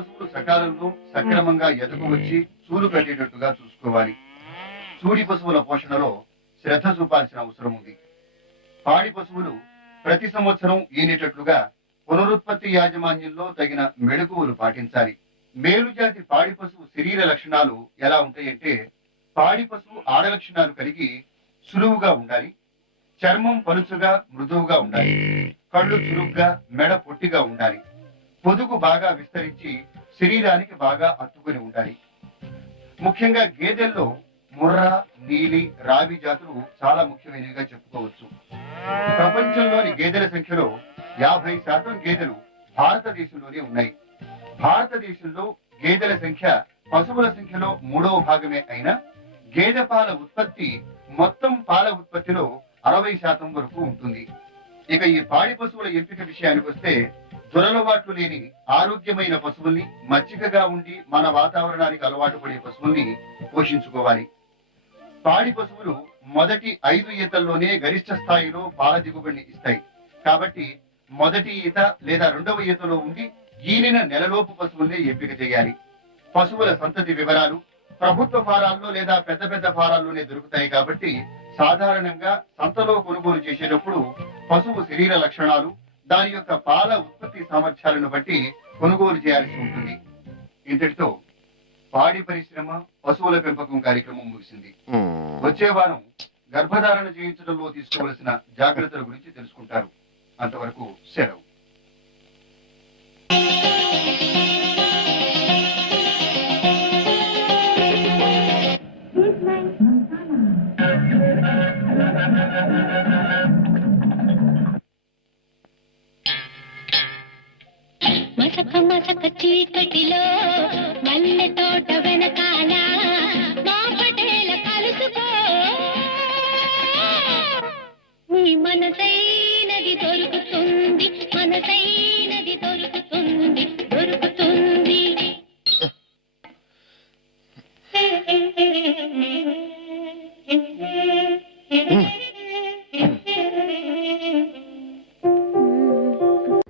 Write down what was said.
పశువులు సకాలంలో సక్రమంగా ఎదుగు వచ్చి చూలు కట్టేటట్టుగా చూసుకోవాలి. చూడి పశువుల పోషణలో శ్రద్ధ చూపాల్సిన అవసరం ఉంది. పాడి పశువులు ప్రతి సంవత్సరం ఈనేటట్లుగా పునరుత్పత్తి యాజమాన్యంలో తగిన మెళకువలు పాటించాలి. మేలుజాతి పాడి పశువు శరీర లక్షణాలు ఎలా ఉంటాయంటే పాడి పశువు ఆడ లక్షణాలు కలిగి సులువుగా ఉండాలి. చర్మం పలుచుగా మృదువుగా ఉండాలి. కళ్ళు చురుగ్గా మెడ పొట్టిగా ఉండాలి. పొదుగు బాగా విస్తరించి శరీరానికి బాగా అత్తుకుని ఉండాలి. ముఖ్యంగా గేదెల్లో ముర్రా నీలి రావి జాతులు చాలా ముఖ్యమైనవిగా చెప్పుకోవచ్చు. ప్రపంచంలోని గేదెల సంఖ్యలో యాభై శాతం గేదెలు భారతదేశంలోనే ఉన్నాయి. భారతదేశంలో గేదెల సంఖ్య పశువుల సంఖ్యలో మూడవ భాగమే అయినా గేదె పాల ఉత్పత్తి మొత్తం పాల ఉత్పత్తిలో అరవై శాతం వరకు ఉంటుంది. ఇక ఈ పాడి పశువుల ఎంపిక విషయానికి వస్తే దురలవాట్లు లేని ఆరోగ్యమైన పశువుల్ని మచ్చికగా ఉండి మన వాతావరణానికి అలవాటు పడే పశువుల్ని పోషించుకోవాలి. పాడి పశువులు మొదటి ఐదు ఈతల్లోనే గరిష్ట స్థాయిలో పాల దిగుబడిని ఇస్తాయి. కాబట్టి మొదటి ఈత లేదా రెండవ ఈతలో ఉండి ఈనిన నెలలోపు పశువుల్ని ఎంపిక చేయాలి. పశువుల సంతతి వివరాలు ప్రభుత్వ ఫారాల్లో లేదా పెద్ద పెద్ద ఫారాల్లోనే దొరుకుతాయి కాబట్టి సాధారణంగా సంతలో కొనుగోలు చేసేటప్పుడు పశువు శరీర లక్షణాలు దాని యొక్క పాల ఉత్పత్తి సామర్థ్యాలను బట్టి కొనుగోలు చేయాల్సి ఉంటుంది. ఇంతటితో పాడి పరిశ్రమ పశువుల పెంపకం కార్యక్రమం ముగిసింది. వచ్చే వారం గర్భధారణ చేయించడంలో తీసుకోవలసిన జాగ్రత్తల గురించి తెలుసుకుంటారు. అంతవరకు సెలవు. మసక మసక చీకటిలో మల్లె తోట వెనకాల బాపటేల కలుసుకో. నీ మనసైనది దొరుకుతుంది మనసైనది